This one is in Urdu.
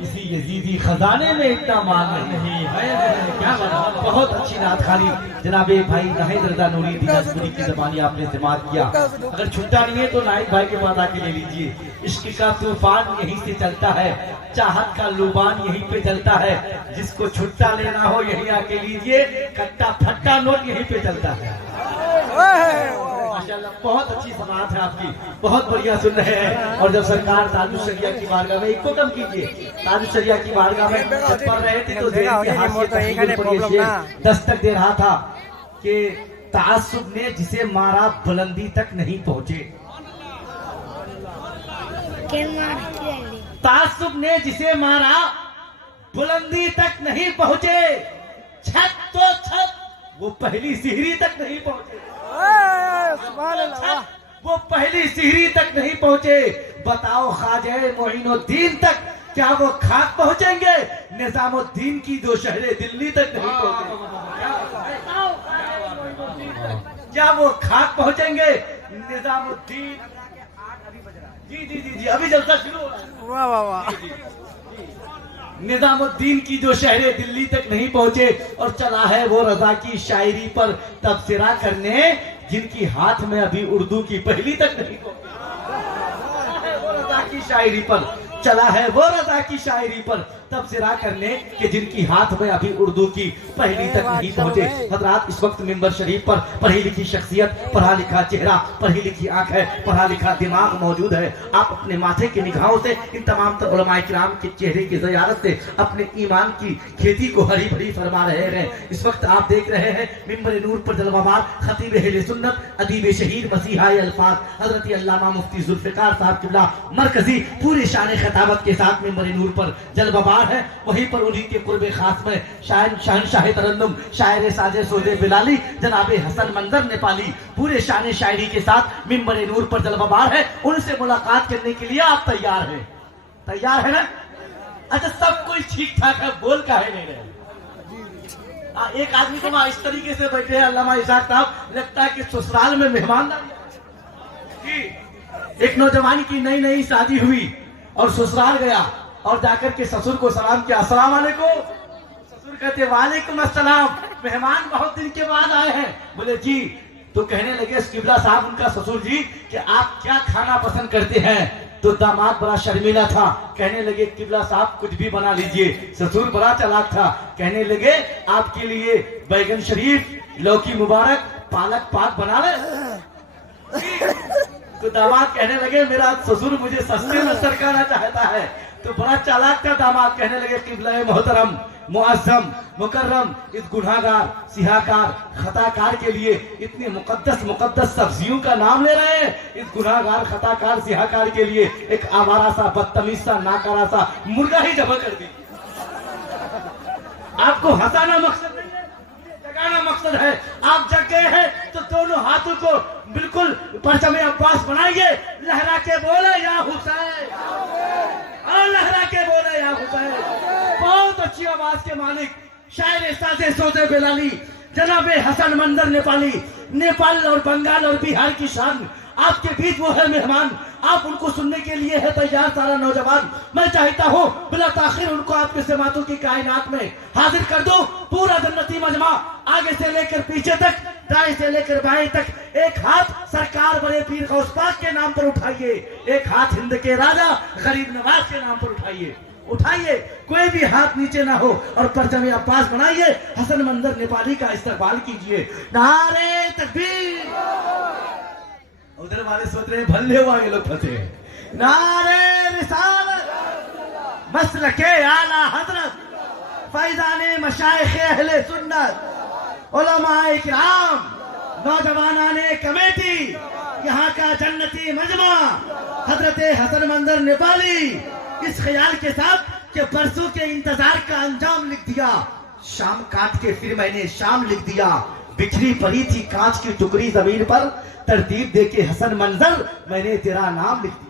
کسی یزیدی خزانے میں اتنا مال نہیں ہے. کیا بات، بہت اچھی نعت خوانی جناب بھائی ناہید رضا نوری دیناسپوری کی زبانی آپ نے استعمال کیا. اگر چھٹا نہیں ہے تو ناہید بھائی کے پاس آ کے لے لیجئے. عشق کا طوفان یہیں سے چلتا ہے، چاہت کا لوبان یہیں پہ چلتا ہے. جس کو چھٹا لینا ہو یہیں آ کے لیجئے، کٹا پھٹا نوٹ یہیں پہ چلتا ہے. ماشاءاللہ بہت اچھی سماعت ہے آپ کی، بہت بڑھیا سن رہے ہیں. اور جب سرکار تاج الشریعہ کی بارگاہ میں ایک کو کم کیجئے، تاج الشریعہ کی بارگاہ میں جب پڑھ رہے تھے تو ذہن کے ہاتھ سے تخیل پر یہ شعر دستک دے رہا تھا کہ تعصب نے جسے مارا بلندی تک نہیں پہنچے. تعصب نے جسے مارا بلندی تک نہیں پہنچے، چھت تو چھت وہ پہلی سیڑھی تک نہیں پہنچے. وہ پہلی سیڑھی تک نہیں پہنچے. بتاؤ خواجہ معین الدین تک کیا وہ خاک پہنچیں گے؟ نظام الدین کی جو شہر دلی تک نہیں پہنچے. کیا وہ خاک پہنچیں گے؟ نظام الدین جی ابھی جلسہ شروع ہو رہا ہے. نظام الدین کی جو شہر دلی تک نہیں پہنچے. اور چلا ہے وہ رضا کی شاعری پر تبصرہ کرنے جن کی ہاتھ میں ابھی اردو کی پہلی تک نہیں پہنچی. وہ رضا کی شاعری پر چلا ہے، وہ رضا کی شاعری پر تبصرہ کرنے کہ جن کی ہاتھ میں ابھی اردو کی پہلی تک نہیں پہنچے. حضرات اس وقت منبر شریف پر پڑھی لکھی شخصیت، پڑھا لکھا چہرہ، پڑھی لکھی آنکھ ہے، پڑھا لکھا دماغ موجود ہے. آپ اپنے ماتھے کی نگاہوں سے ان تمام تر علماء کرام کے چہرے کی زیارت سے اپنے ایمان کی کھیتی کو ہری بھری فرما رہے ہیں. اس وقت آپ دیکھ رہے ہیں منبر نور پر جلوہ بار خطیب اہل سنت، ادیب شہیر، مسیحائی الفاظ حضرت علامہ مفتی ذوالفقار صاحب قبلہ مرکزی پورے شان خطابت کے ساتھ منبر نور پر جلوہ بار ہے. وہیں پر انہی کے قرب خاص میں شہنشاہ ترنم، شاعر ساز سوز بلالی جناب حسن منظر نیپالی پورے شان شاعری کے ساتھ منبر نور پر جلوہ بار ہے. ان سے ملاقات کرنے کے لیے آپ تیار ہیں؟ تیار ہے نا؟ اچھا سب کوئی ٹھیک ٹھاک ہے، بول کاہے نہیں رہے؟ ایک آدمی کو وہاں اس طریقے سے بیٹھے ہیں علامہ اسحاق صاحب، لگتا ہے کہ سسرال میں مہمان جی. ایک نوجوان کی نئی نئی شادی ہوئی اور سسرال گیا اور جا کر کے سسر کو سلام کیا، السلام علیکم. سسر کہتے وعلیکم السلام، مہمان بہت دن کے بعد آئے ہیں. بولے جی. تو کہنے لگے قبلہ صاحب ان کا سسر جی کہ آپ کیا کھانا پسند کرتے ہیں؟ تو داماد بڑا شرمیلا تھا، کہنے لگے قبلہ صاحب کچھ بھی بنا لیجئے. سسر بڑا چالاک تھا، کہنے لگے آپ کے لیے بیگن شریف، لوکی مبارک، پالک پاک بنا لے. تو داماد کہنے لگے میرا سسر مجھے سستے میں سرکانا چاہتا ہے. تو بڑا چالاک تھا داماد، کہنے لگے قبلہ محترم، معظم، مکرم، اس گناہگار، سیاہکار، خطاکار کے لیے اتنی مقدس سبزیوں کا نام لے رہے ہیں. اس گناہگار، خطاکار، سیاہکار کے لیے ایک آوارہ سا، بدتمیز سا، ناکارہ سا مرغا ہی ذبح کر دی. آپ کو ہنسانا مقصد نہیں ہے، جگانا مقصد ہے. آپ جگ گئے ہیں تو دونوں ہاتھوں کو بالکل پرچم عباس بنائیے، لہرا کے بولے یا حسین، اور لہرا کے بولے یا حسین. بہت اچھی آواز کے مالک شاعر ساز سوز بلالی جناب حسن منظر نیپالی، نیپال اور بنگال اور بہار کی شان. آپ کے بیچ وہ ہے مہمان، آپ ان کو سننے کے لیے ہے تیار سارا نوجوان. میں چاہتا ہوں بلا تاخیر ان کو آپ کے سماعتوں کی کائنات میں حاضر کر دو. پورا جنتی مجمع آگے سے لے کر پیچھے تک، دائیں سے لے کر بائیں تک، ایک ہاتھ سرکار بڑے پیر غوث پاک کے نام پر اٹھائیے، ایک ہاتھ ہند کے راجہ غریب نواز کے نام پر اٹھائیے. اٹھائیے، کوئی بھی ہاتھ نیچے نہ ہو اور پرچم عباس بنائیے. حسن منظر نیپالی کا استقبال کیجئے. نعرہ تکبیر. ادھر والے سوچ رہے ہیں بھلے ہوا یہ لوگ پھنسے ہیں. نعرہ رسالت، مسلک اعلی حضرت، فیضان مشائخ اہل سنت، علماء کرام، نوجوانان کمیٹی، یہاں کا جنتی مجمع، حضرت حسن منظر نیپالی اس خیال کے ساتھ کہ برسوں کے انتظار کا انجام لکھ دیا. شام کاٹ کے پھر میں نے شام لکھ دیا. بکھری پڑی تھی کانچ کی ٹکڑی زمین پر، ترتیب دے کے حسن منظر میں نے تیرا نام لکھ دیا.